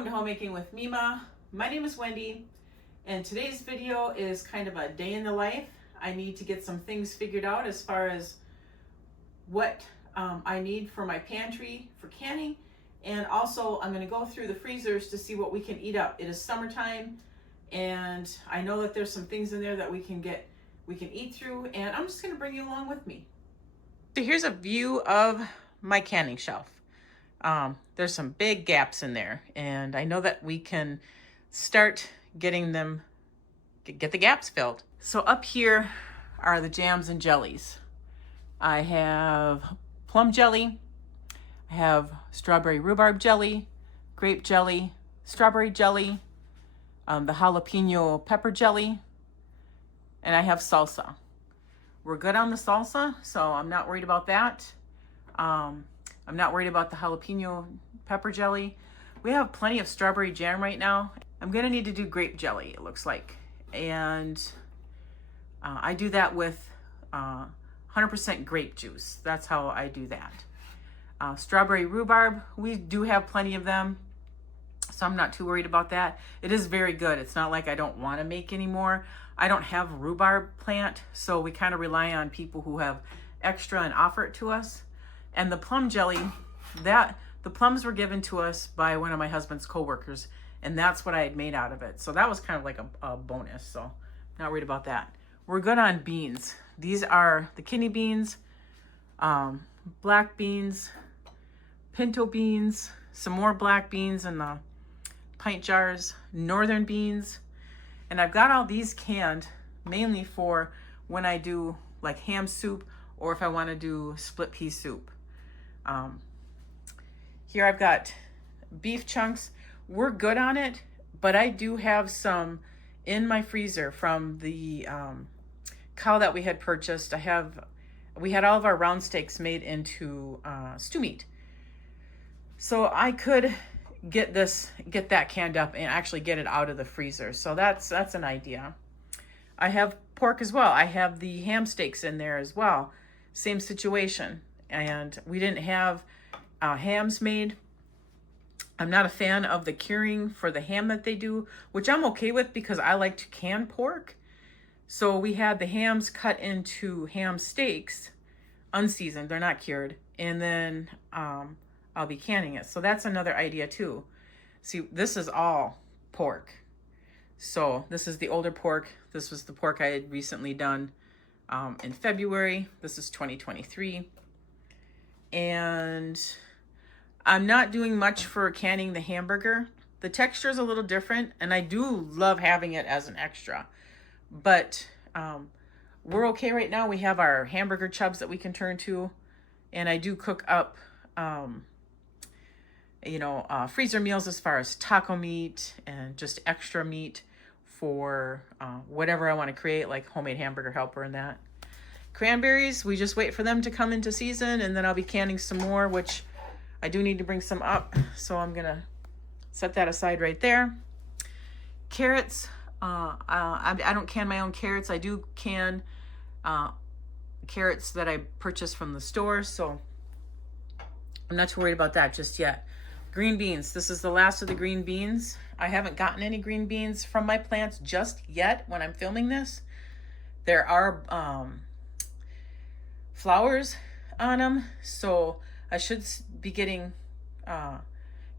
welcome to Homemaking with Mima. My name is Wendy, and today's video is kind of a day in the life. I need to get some things figured out as far as what I need for my pantry for canning, and also I'm going to go through the freezers to see what we can eat up. It is summertime, and I know that there's some things in there that we can eat through, and I'm just going to bring you along with me. So here's a view of my canning shelf. There's some big gaps in there, and I know that we can start getting them, get the gaps filled. So up here are the jams and jellies. I have plum jelly, I have strawberry rhubarb jelly, grape jelly, strawberry jelly, the jalapeno pepper jelly, and I have salsa. We're good on the salsa, so I'm not worried about that. I'm not worried about the jalapeno pepper jelly. We have plenty of strawberry jam right now. I'm gonna need to do grape jelly, it looks like. And I do that with 100% grape juice. That's how I do that. Strawberry rhubarb, we do have plenty of them, so I'm not too worried about that. It is very good. It's not like I don't wanna make any more. I don't have a rhubarb plant, so we kind of rely on people who have extra and offer it to us. And the plum jelly, the plums were given to us by one of my husband's coworkers, and that's what I had made out of it. So that was kind of like a bonus, so not worried about that. We're good on beans. These are the kidney beans, black beans, pinto beans, some more black beans in the pint jars, northern beans, and I've got all these canned mainly for when I do like ham soup or if I want to do split pea soup. Here I've got beef chunks. We're good on it, but I do have some in my freezer from the cow that we had purchased. We had all of our round steaks made into stew meat. So I could get that canned up and actually get it out of the freezer. So that's an idea. I have pork as well. I have the ham steaks in there as well. Same situation. And we didn't have hams made. I'm not a fan of the curing for the ham that they do, which I'm okay with because I like to can pork. So we had the hams cut into ham steaks, unseasoned, they're not cured, and then I'll be canning it. So that's another idea too. See, this is all pork. So this is the older pork. This was the pork I had recently done in February. This is 2023. And I'm not doing much for canning the hamburger. The texture is a little different, and I do love having it as an extra. But we're okay right now. We have our hamburger chubs that we can turn to, and I do cook up, freezer meals as far as taco meat and just extra meat for whatever I want to create, like homemade hamburger helper and that. Cranberries, we just wait for them to come into season, and then I'll be canning some more, which I do need to bring some up, so I'm gonna set that aside right there. Carrots, I don't can my own carrots. I do can carrots that I purchased from the store, so I'm not too worried about that just yet. Green beans, this is the last of the green beans. I haven't gotten any green beans from my plants just yet when I'm filming this. There are flowers on them, so I should be getting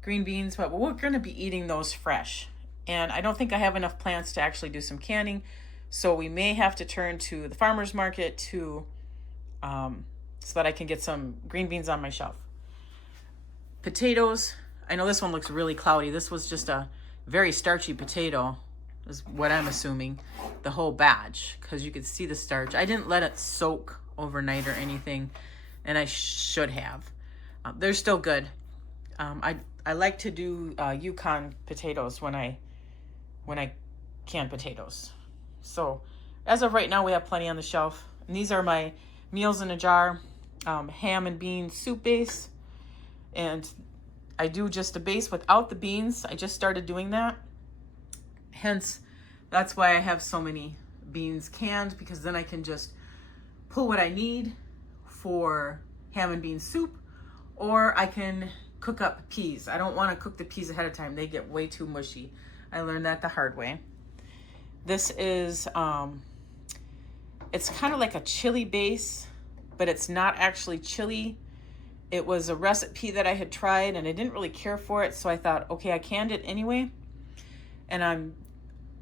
green beans, but we're going to be eating those fresh. And I don't think I have enough plants to actually do some canning, so we may have to turn to the farmer's market to so that I can get some green beans on my shelf. Potatoes, I know this one looks really cloudy. This was just a very starchy potato, is what I'm assuming, the whole batch, because you could see the starch. I didn't let it soak overnight or anything, and I should have. They're still good. I like to do Yukon potatoes when I can potatoes. So as of right now, we have plenty on the shelf, and these are my meals in a jar, ham and bean soup base, and I do just a base without the beans. I just started doing that, hence that's why I have so many beans canned, because then I can just pull what I need for ham and bean soup, or I can cook up peas. I don't want to cook the peas ahead of time. They get way too mushy. I learned that the hard way. This is, it's kind of like a chili base, but it's not actually chili. It was a recipe that I had tried and I didn't really care for it. So I thought, okay, I canned it anyway. And I'm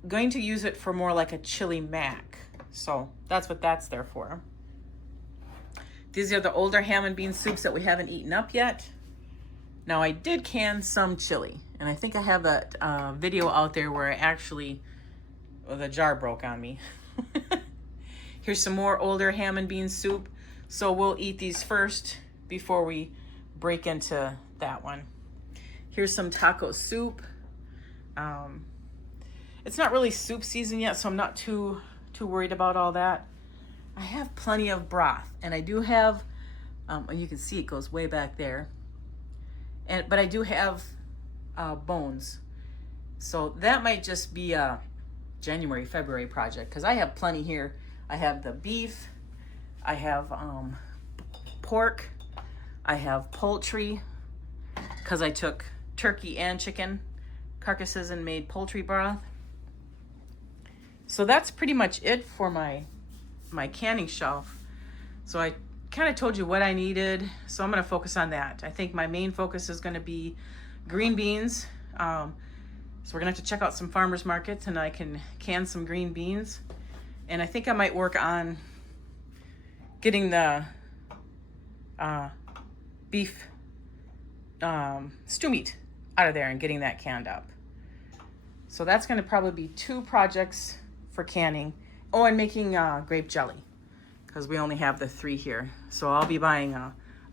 going to use it for more like a chili mac. So that's what that's there for. These are the older ham and bean soups that we haven't eaten up yet. Now I did can some chili, and I think I have that video out there where I actually, well, the jar broke on me. Here's some more older ham and bean soup. So we'll eat these first before we break into that one. Here's some taco soup. It's not really soup season yet, so I'm not too worried about all that. I have plenty of broth, and I do have, you can see it goes way back there. But I do have bones. So that might just be a January, February project, because I have plenty here. I have the beef, I have pork, I have poultry, because I took turkey and chicken carcasses and made poultry broth. So that's pretty much it for my canning shelf. So I kind of told you what I needed, so I'm going to focus on that. I think my main focus is going to be green beans. So we're going to have to check out some farmers markets and I can can some green beans. And I think I might work on getting the beef stew meat out of there and getting that canned up. So that's going to probably be 2 projects for canning. Oh, and making grape jelly, because we only have the 3 here. So I'll be buying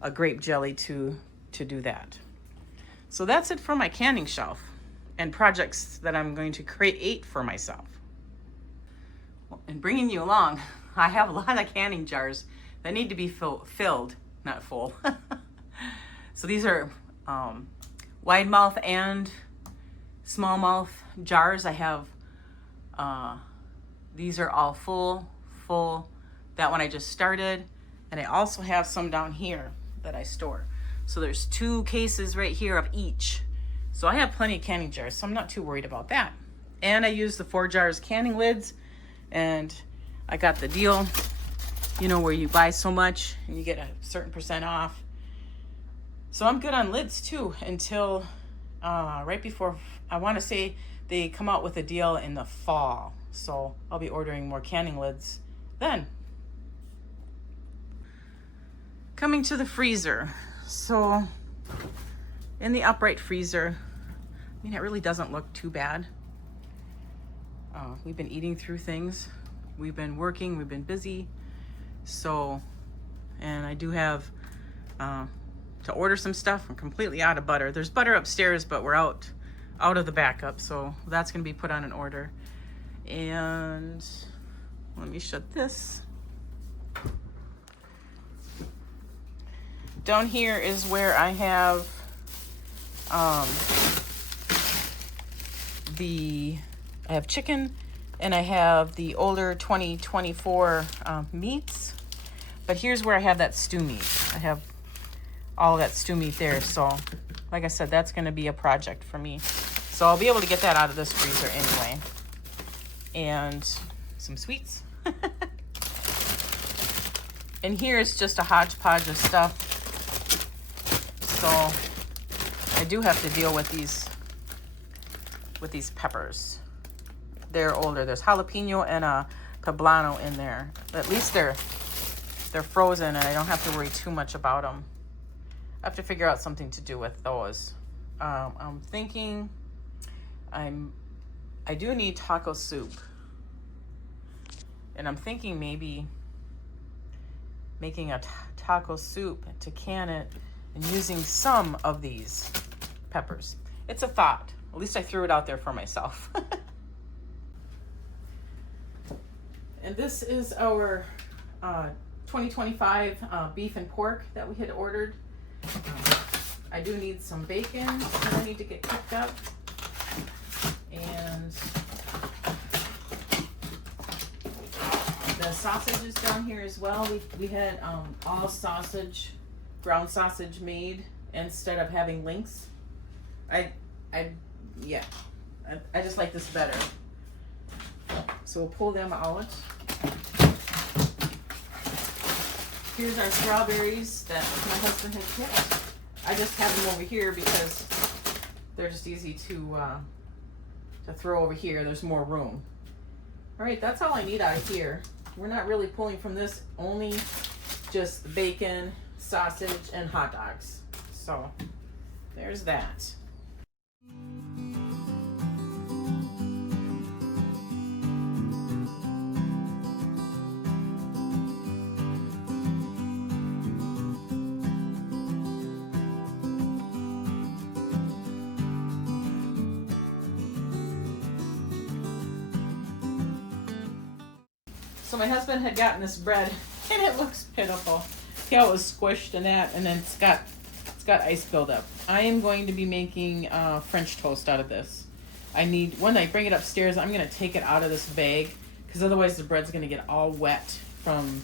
a grape jelly to do that. So that's it for my canning shelf and projects that I'm going to create for myself. And bringing you along, I have a lot of canning jars that need to be filled, not full. So these are wide mouth and small mouth jars. I have, these are all full. That one I just started. And I also have some down here that I store. So there's 2 cases right here of each. So I have plenty of canning jars, so I'm not too worried about that. And I use the 4 jars canning lids, and I got the deal, you know, where you buy so much and you get a certain % off. So I'm good on lids too until right before, I want to say they come out with a deal in the fall. So I'll be ordering more canning lids then. Coming to the freezer. So in the upright freezer, I mean, it really doesn't look too bad. We've been eating through things. We've been working, we've been busy. So, and I do have to order some stuff. I'm completely out of butter. There's butter upstairs, but we're out of the backup. So that's gonna be put on an order. And let me shut this. Down here is where I have I have chicken, and I have the older 2024 meats. But here's where I have that stew meat. I have all that stew meat there. So like I said, that's going to be a project for me. So I'll be able to get that out of this freezer anyway. And some sweets. And here is just a hodgepodge of stuff. So I do have to deal with these peppers. They're older. There's jalapeno and a poblano in there. But at least they're frozen and I don't have to worry too much about them. I have to figure out something to do with those. I'm thinking I do need taco soup. And I'm thinking maybe making a taco soup to can it and using some of these peppers. It's a thought. At least I threw it out there for myself. And this is our 2025 beef and pork that we had ordered. I do need some bacon that I need to get cooked up. And the sausage is down here as well. We had all sausage, ground sausage made, instead of having links. I just like this better. So we'll pull them out. Here's our strawberries that my husband had picked. I just have them over here because they're just easy to throw over here. There's more room. All right, that's all I need out of here. We're not really pulling from this, only just bacon, sausage, and hot dogs. So there's that. So my husband had gotten this bread and it looks pitiful. See how it was squished and that, and then it's got ice buildup. I am going to be making French toast out of this. When I bring it upstairs, I'm gonna take it out of this bag because otherwise the bread's gonna get all wet from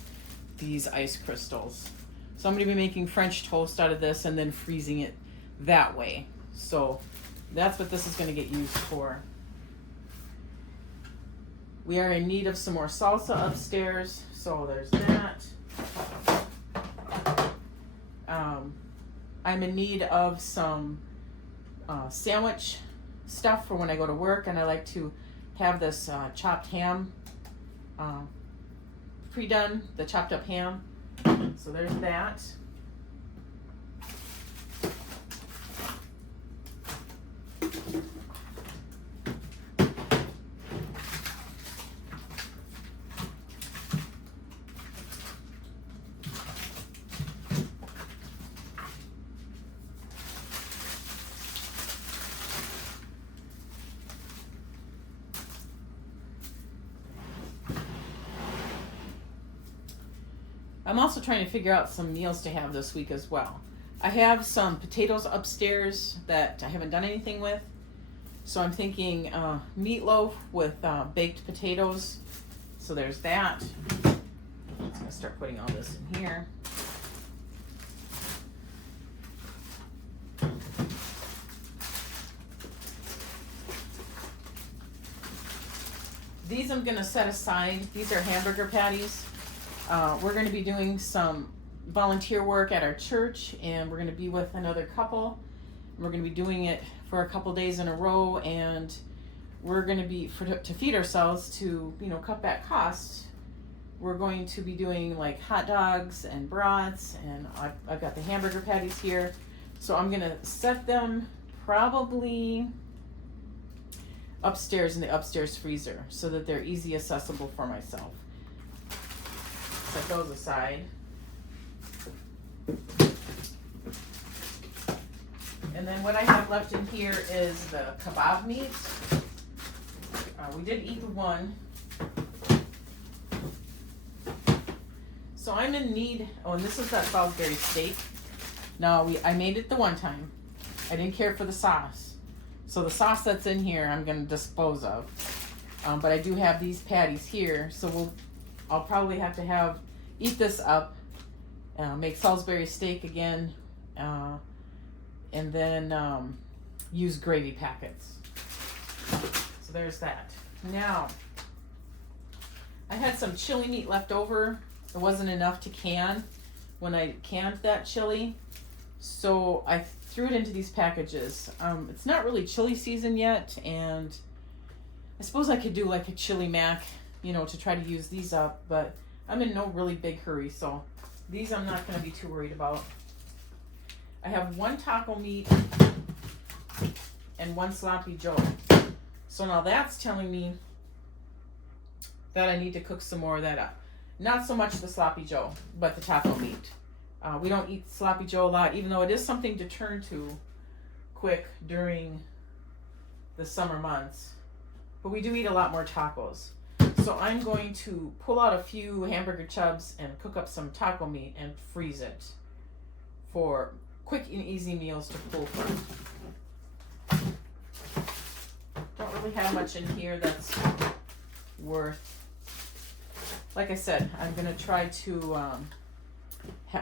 these ice crystals. So I'm gonna be making French toast out of this and then freezing it that way. So that's what this is gonna get used for. We are in need of some more salsa upstairs, so there's that. I'm in need of some sandwich stuff for when I go to work, and I like to have this chopped ham pre-done, the chopped up ham. So there's that. I'm also trying to figure out some meals to have this week as well. I have some potatoes upstairs that I haven't done anything with. So I'm thinking meatloaf with baked potatoes. So there's that. I'm just gonna start putting all this in here. These I'm gonna set aside. These are hamburger patties. We're going to be doing some volunteer work at our church, and we're going to be with another couple. We're going to be doing it for a couple days in a row, and we're going to be to feed ourselves to cut back costs. We're going to be doing like hot dogs and brats, and I've got the hamburger patties here. So I'm going to set them probably upstairs in the upstairs freezer so that they're easy accessible for myself. Set those aside. And then what I have left in here is the kebab meat. We did eat one. So I'm in need, and this is that Salisbury steak. Now, I made it the one time. I didn't care for the sauce. So the sauce that's in here, I'm gonna dispose of. But I do have these patties here, so I'll probably have to eat this up, make Salisbury steak again, and then use gravy packets. So there's that. Now, I had some chili meat left over. It wasn't enough to can when I canned that chili, so I threw it into these packages. It's not really chili season yet, and I suppose I could do like a chili mac, to try to use these up, but I'm in no really big hurry, so these I'm not going to be too worried about. I have one taco meat and one sloppy joe. So now that's telling me that I need to cook some more of that up. Not so much the sloppy joe, but the taco meat. We don't eat sloppy joe a lot, even though it is something to turn to quick during the summer months. But we do eat a lot more tacos. So I'm going to pull out a few hamburger chubs and cook up some taco meat and freeze it for quick and easy meals to pull from. Don't really have much in here that's worth. Like I said, I'm going to try to,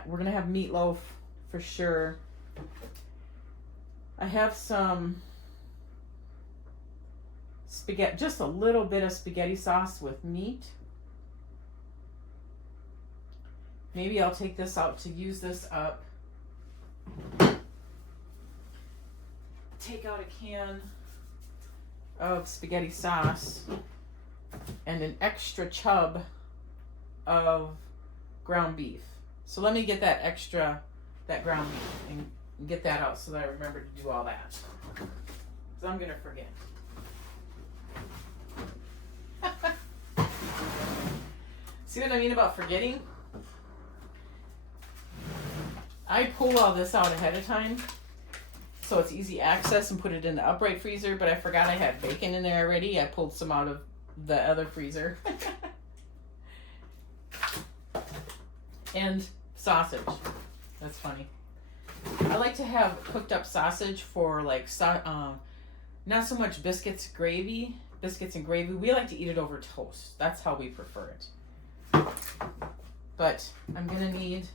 we're going to have meatloaf for sure. I have some spaghetti, just a little bit of spaghetti sauce with meat. Maybe I'll take this out to use this up. Take out a can of spaghetti sauce and an extra chub of ground beef. So let me get that ground beef and get that out so that I remember to do all that. Because I'm going to forget. See what I mean about forgetting? I pull all this out ahead of time so it's easy access and put it in the upright freezer, but I forgot I had bacon in there already. I pulled some out of the other freezer. And sausage. That's funny. I like to have cooked up sausage for like not so much biscuits and gravy. We like to eat it over toast. That's how we prefer it. But I'm gonna need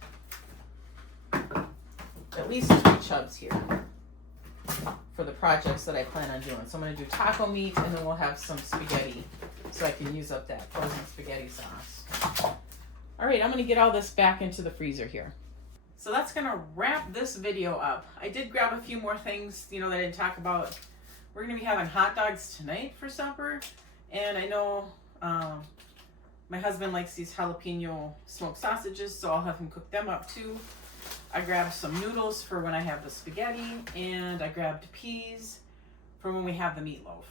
at least 2 chubs here for the projects that I plan on doing. So I'm gonna do taco meat, and then we'll have some spaghetti so I can use up that frozen spaghetti sauce. All right, I'm gonna get all this back into the freezer here. So that's gonna wrap this video up. I did grab a few more things, that I didn't talk about. We're gonna be having hot dogs tonight for supper, and I know my husband likes these jalapeno smoked sausages, so I'll have him cook them up too. I grabbed some noodles for when I have the spaghetti, and I grabbed peas for when we have the meatloaf.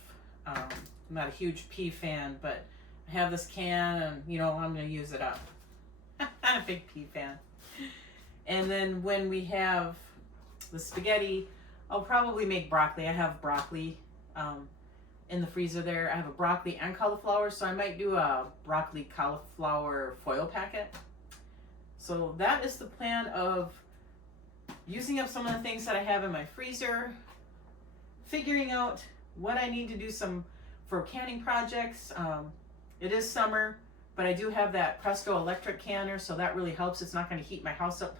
I'm not a huge pea fan, but I have this can, and I'm gonna use it up. I'm a big pea fan. And then when we have the spaghetti, I'll probably make broccoli. I have broccoli in the freezer there. I have a broccoli and cauliflower, so I might do a broccoli cauliflower foil packet. So that is the plan of using up some of the things that I have in my freezer, figuring out what I need to do for canning projects. It is summer, but I do have that Presto electric canner, so that really helps. It's not going to heat my house up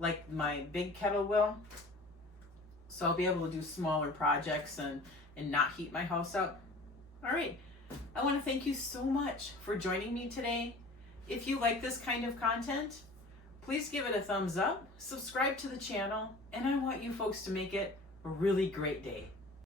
like my big kettle will. So I'll be able to do smaller projects and not heat my house up. All right. I want to thank you so much for joining me today. If you like this kind of content, please give it a thumbs up, subscribe to the channel, and I want you folks to make it a really great day.